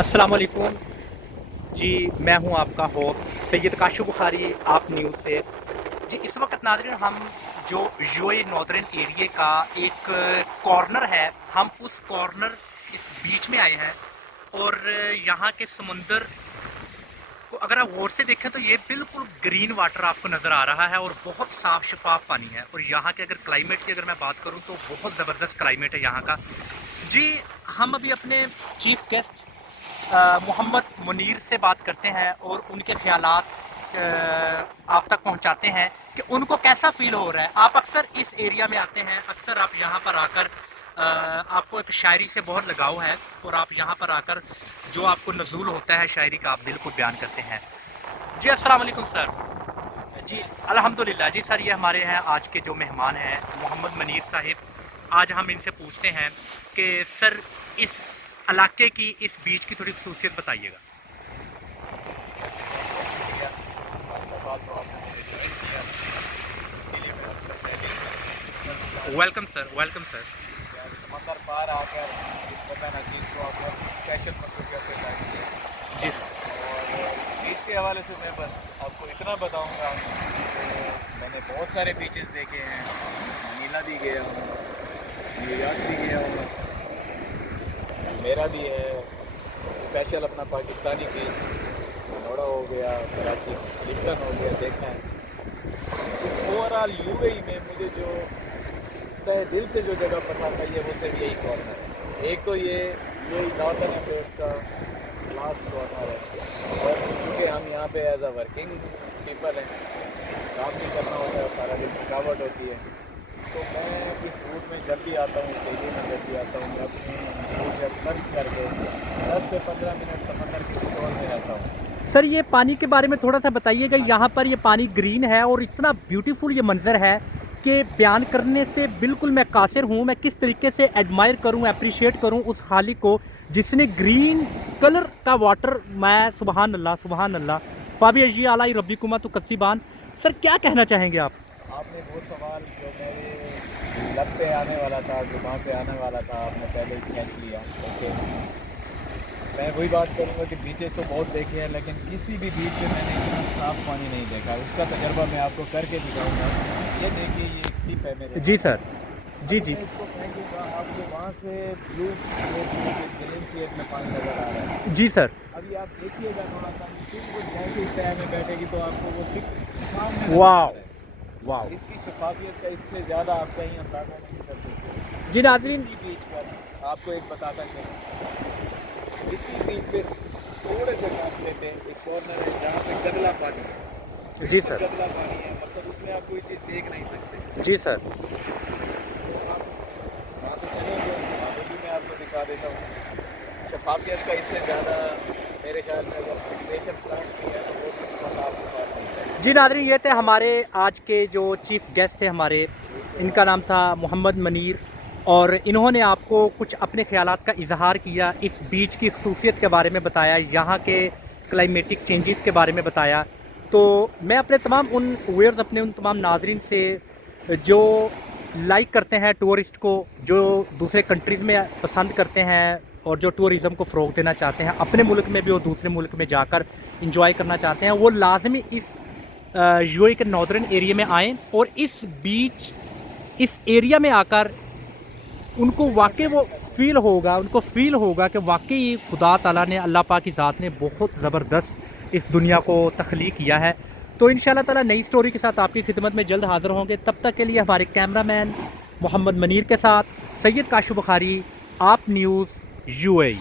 अस्सलाम वालेकुम जी। मैं हूं आपका होस्ट सैयद काशु बुखारी आप न्यूज़ से। जी इस वक्त नाज़रीन हम जो यूएई नॉर्दर्न एरिया का एक कॉर्नर है, हम उस कॉर्नर इस बीच में आए हैं। और यहाँ के समुंदर को अगर आप गौर से देखें तो ये बिल्कुल ग्रीन वाटर आपको नज़र आ रहा है और बहुत साफ़ शफाफ पानी है। और यहाँ के अगर क्लाइमेट की अगर मैं बात करूँ तो बहुत ज़बरदस्त क्लाइमेट है यहाँ का। जी हम अभी अपने चीफ गेस्ट मोहम्मद मुनीर से बात करते हैं और उनके ख्यालात आप तक पहुंचाते हैं कि उनको कैसा फील हो रहा है। आप अक्सर इस एरिया में आते हैं, अक्सर आप यहाँ पर आकर आपको एक शायरी से बहुत लगाव है और आप यहाँ पर आकर जो आपको नज़ूल होता है शायरी का आप बिल्कुल बयान करते हैं। जी अस्सलाम वालेकुम सर। जी अल्हम्दुलिल्लाह। जी सर ये हमारे हैं आज के जो मेहमान हैं मोहम्मद मुनीर साहिब। आज हम इनसे पूछते हैं कि सर इस इलाके की, इस बीच की थोड़ी खसूसियत बताइएगा। Welcome sir, welcome sir. समंदर पार आकर इस पता चीज़ को आपको स्पेशल मसरूफियत से चाहिए। जी और इस बीच के हवाले से मैं बस आपको इतना बताऊंगा कि मैंने बहुत सारे बीचेस देखे हैं। नीला भी गया हूँ, न्यूयॉर्क भी गया हूँ, मेरा भी है स्पेशल अपना पाकिस्तानी बीच नोड़ा हो गया, कराची लिप्टन हो गया, देखना है। इस ओवरऑल यूएई में मुझे जो तहे दिल से जो जगह पसंद आई है वो सिर्फ यही कॉर्नर है। एक तो ये नॉर्थन अफेयर्स का लास्ट कॉर्नर है और क्योंकि हम यहाँ पे एज अ वर्किंग पीपल हैं, काम भी करना होता है, सारा दिन थकावट होती है, तो मैं इस रूट में जब भी आता हूँ, डेली में जब भी आता हूँ, मैं अपनी रूट जब खर्च करके 10 से 15 मिनट समंदर के कंट्रोल में रहता हूँ। सर ये पानी के बारे में थोड़ा सा बताइएगा। यहाँ पर ये पानी ग्रीन है और इतना ब्यूटीफुल ये मंज़र है कि बयान करने से बिल्कुल मैं कासिर हूँ। मैं किस तरीके से एडमायर करूँ, अप्रिशिएट करूँ उस खालिक को जिसने ग्रीन कलर का वाटर, मैं सुबहान अल्लाह सुबहान अल्लाह फ़ाबी अजी आलाई रब्बिकुमा तो कस्सीबान। सर क्या कहना चाहेंगे आप? आपने वो सवाल जो मेरे लब पे आने वाला था, जुबान पे आने वाला था, आपने पहले ही खींच लिया। ओके, मैं वही बात करूँगा कि बीचेस तो बहुत देखे हैं लेकिन किसी भी बीच पे मैंने इतना साफ पानी नहीं देखा। उसका तजर्बा मैं आपको करके दिखाऊंगा। ये देखिए, ये एक सिप है मेरे। जी सर। जी जी। इसको फेंकूंगा, आपको वहाँ से ब्लू ग्रीन शेड में पानी नज़र आ रहा है। जी सर। अभी आप देखिएगा थोड़ा सा, बिल्कुल जैसे ही तह में बैठेगी तो आपको वो सिप सामने नज़र आ वाह रहा है। वाह। इसकी शफाफियत का इससे ज़्यादा आप कहीं अंदाजा नहीं कर सकते। जी नाज़रीन, इसी बीच पर आपको एक बताता चलूँ, इसी बीच पे थोड़े से फासले पे एक कॉर्नर है जहाँ पे गदला पानी है। जी सर। गदला पानी है, मतलब उसमें आप कोई चीज़ देख नहीं सकते। जी सर। तो आप वहाँ से चलेंगे, वहाँ पे भी मैं आपको दिखा देता हूँ। शफाफियत का इससे ज़्यादा मेरे ख्याल में अगर फिल्ट्रेशन प्लांट भी है तो वो भी इसका साफ सुथरा नहीं है। जी नाज़रीन, ये थे हमारे आज के जो चीफ़ गेस्ट थे हमारे, इनका नाम था मोहम्मद मुनीर और इन्होंने आपको कुछ अपने ख़यालात का इजहार किया, इस बीच की खसूसियत के बारे में बताया, यहाँ के क्लाइमेटिक चेंजेस के बारे में बताया। तो मैं अपने तमाम उन व्यूअर्स, अपने उन तमाम नाजरीन से जो लाइक करते हैं टूरिस्ट को, जो दूसरे कंट्रीज़ में पसंद करते हैं और जो टूरिज़म को फ़रोग़ देना चाहते हैं अपने मुल्क में भी और दूसरे मुल्क में जाकर इंजॉय करना चाहते हैं, वो लाजमी इस यूएई के नॉर्दर्न एरिया में आएँ और इस बीच, इस एरिया में आकर उनको वाकई वो फ़ील होगा कि वाकई खुदा ताला ने, अल्लाह पाक की ज़ात ने बहुत ज़बरदस्त इस दुनिया को तख्लीक किया है। तो इंशाल्लाह ताला नई स्टोरी के साथ आपकी खिदमत में जल्द हाज़िर होंगे। तब तक के लिए हमारे कैमरामैन मोहम्मद मुनीर के साथ सैयद काशु बुखारी, आप न्यूज़ यूएई।